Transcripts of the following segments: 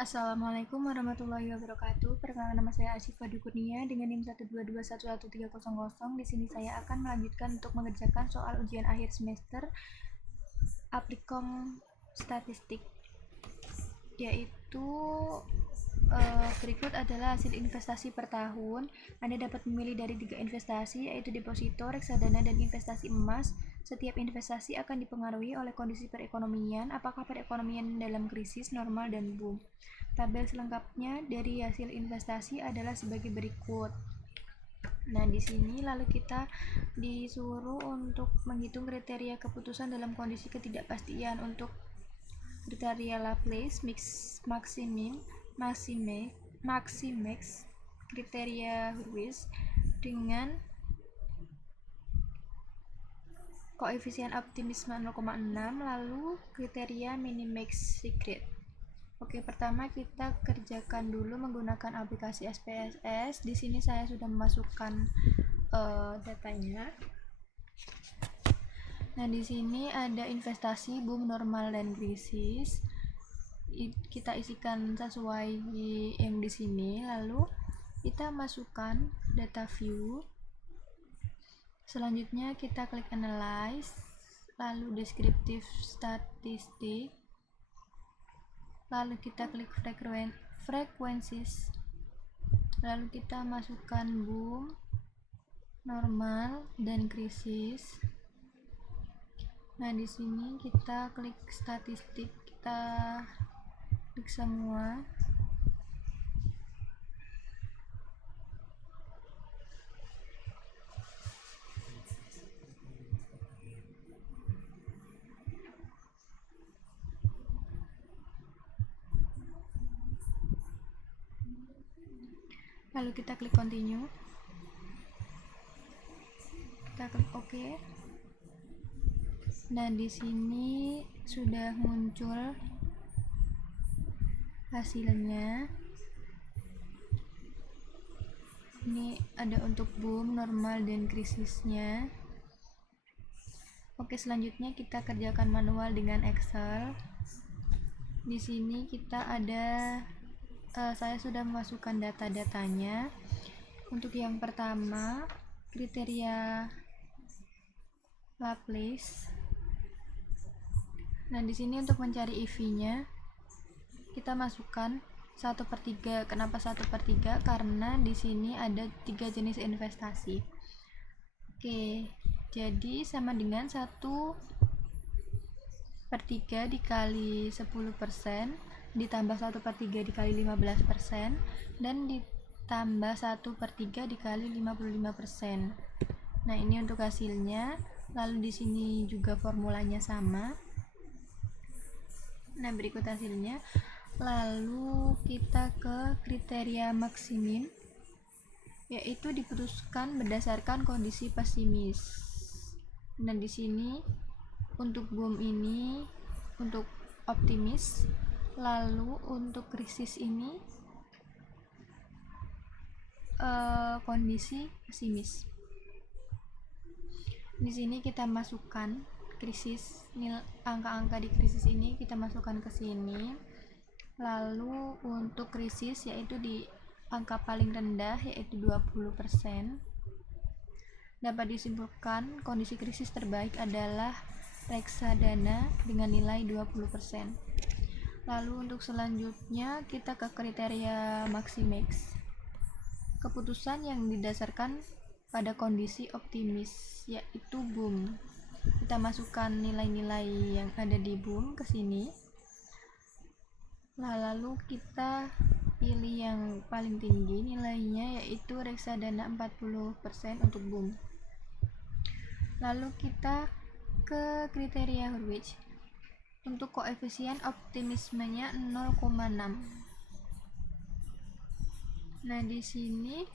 Assalamualaikum warahmatullahi wabarakatuh. Perkenalkan, nama saya Asyifa Dukurnia dengan NIM 122111300. Di sini saya akan melanjutkan untuk mengerjakan soal ujian akhir semester Applikom Statistik, yaitu berikut adalah hasil investasi per tahun. Anda dapat memilih dari 3 investasi, yaitu deposito, reksadana, dan investasi emas. Setiap investasi akan dipengaruhi oleh kondisi perekonomian, apakah perekonomian dalam krisis, normal, dan boom. Tabel selengkapnya dari hasil investasi adalah sebagai berikut. Nah, di sini lalu kita disuruh untuk menghitung kriteria keputusan dalam kondisi ketidakpastian. Untuk kriteria Laplace, Maximax, kriteria Hurwitz dengan koefisien optimisme 0,6, lalu kriteria Minimax Secret. Oke, pertama kita kerjakan dulu menggunakan aplikasi SPSS. Di sini saya sudah memasukkan datanya. Nah, di sini ada investasi, boom, normal, dan krisis. Kita isikan sesuai yang di sini. Lalu kita masukkan data view. Selanjutnya kita klik analyze, lalu descriptive statistik. Lalu kita klik frequencies, lalu kita masukkan boom, normal, dan krisis. Nah, di sini kita klik statistik, kita klik semua. Lalu kita klik continue, kita klik OK. Nah, di sini sudah muncul hasilnya. Ini ada untuk boom, normal, dan krisisnya. Oke, selanjutnya kita kerjakan manual dengan Excel. Di sini kita ada saya sudah memasukkan data-datanya. Untuk yang pertama, kriteria Laplace. Nah, di sini untuk mencari EV-nya kita masukkan 1/3. Kenapa 1/3? Karena di sini ada 3 jenis investasi. Oke, jadi sama dengan 1/3 dikali 10% ditambah 1/3 dikali 15% dan ditambah 1/3 dikali 55%. Nah, ini untuk hasilnya. Lalu di sini juga formulanya sama. Nah, berikut hasilnya. Lalu kita ke kriteria maksimum, yaitu diputuskan berdasarkan kondisi pesimis. Nah, di sini untuk boom ini untuk optimis, lalu untuk krisis ini kondisi pesimis. Di sini kita masukkan krisis, angka-angka di krisis ini kita masukkan ke sini. Lalu untuk krisis yaitu di angka paling rendah yaitu 20%. Dapat disimpulkan kondisi krisis terbaik adalah reksadana dengan nilai 20%. Lalu untuk selanjutnya kita ke kriteria Maximax. Keputusan yang didasarkan pada kondisi optimis yaitu boom. Kita masukkan nilai-nilai yang ada di boom ke sini. Lalu kita pilih yang paling tinggi nilainya yaitu reksadana 40% untuk boom. Lalu kita ke kriteria Hurwitz. Untuk koefisien optimismenya 0,6. Nah, di sini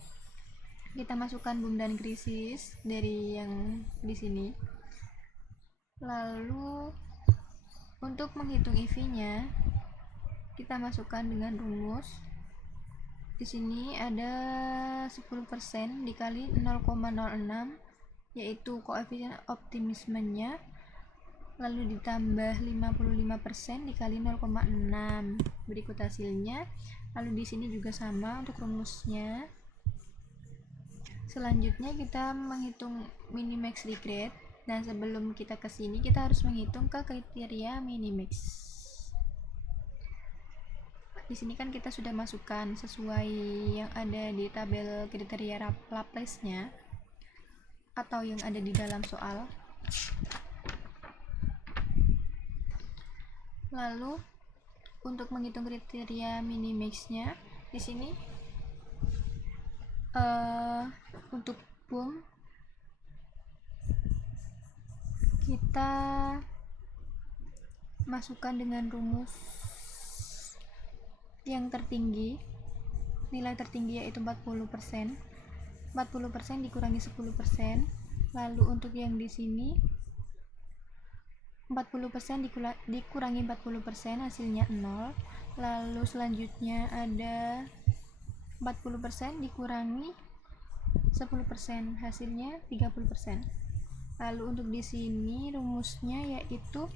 kita masukkan boom dan krisis dari yang di sini. Lalu untuk menghitung EV-nya kita masukkan dengan rumus. Di sini ada 10% dikali 0,06 yaitu koefisien optimismenya lalu ditambah 55% dikali 0,6, berikut hasilnya. Lalu di sini juga sama untuk rumusnya. Selanjutnya kita menghitung minimax regret. Nah, sebelum kita ke sini kita harus menghitung ke kriteria minimax. Di sini kan kita sudah masukkan sesuai yang ada di tabel kriteria Laplace-nya atau yang ada di dalam soal. Lalu untuk menghitung kriteria minimax-nya di sini untuk boom kita masukkan dengan rumus yang tertinggi, nilai tertinggi yaitu 40%. 40% dikurangi 10%. Lalu untuk yang di sini 40% dikurangi 40% hasilnya 0. Lalu selanjutnya ada 40% dikurangi 10% hasilnya 30%. Lalu untuk di sini rumusnya yaitu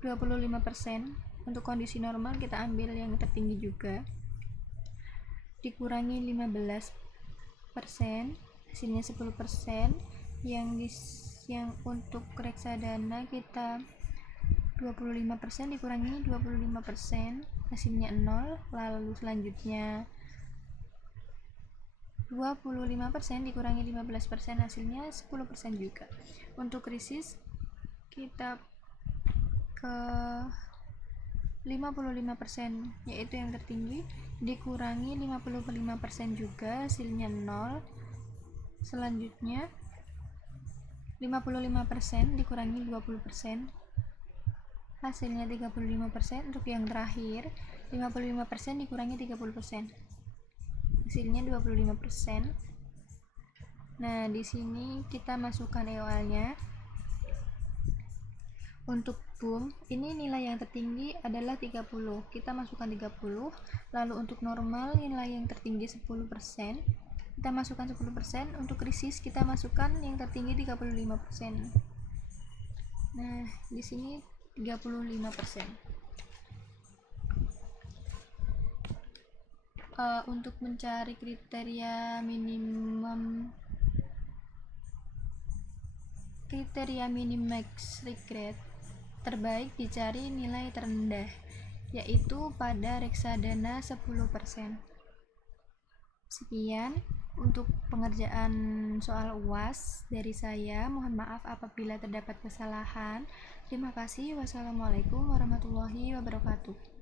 25%. Untuk kondisi normal kita ambil yang tertinggi juga, dikurangi 15%, hasilnya 10%. Yang untuk reksadana kita 25% dikurangi 25%, hasilnya 0. Lalu selanjutnya 25% dikurangi 15%, hasilnya 10% juga. Untuk krisis kita ke 55%, yaitu yang tertinggi, dikurangi 55% juga, hasilnya 0. Selanjutnya 55% dikurangi 20%, hasilnya 35%. Untuk yang terakhir 55% dikurangi 30%, hasilnya 25%. Nah, di sini kita masukkan EOL-nya. Untuk boom, ini nilai yang tertinggi adalah 30. Kita masukkan 30. Lalu untuk normal nilai yang tertinggi 10%. Kita masukkan 10%. Untuk krisis kita masukkan yang tertinggi 35%. Nah, di sini 35%. Untuk mencari kriteria minimax regret terbaik dicari nilai terendah, yaitu pada reksadana 10%. Sekian untuk pengerjaan soal UAS dari saya. Mohon maaf apabila terdapat kesalahan. Terima kasih. Wassalamualaikum warahmatullahi wabarakatuh.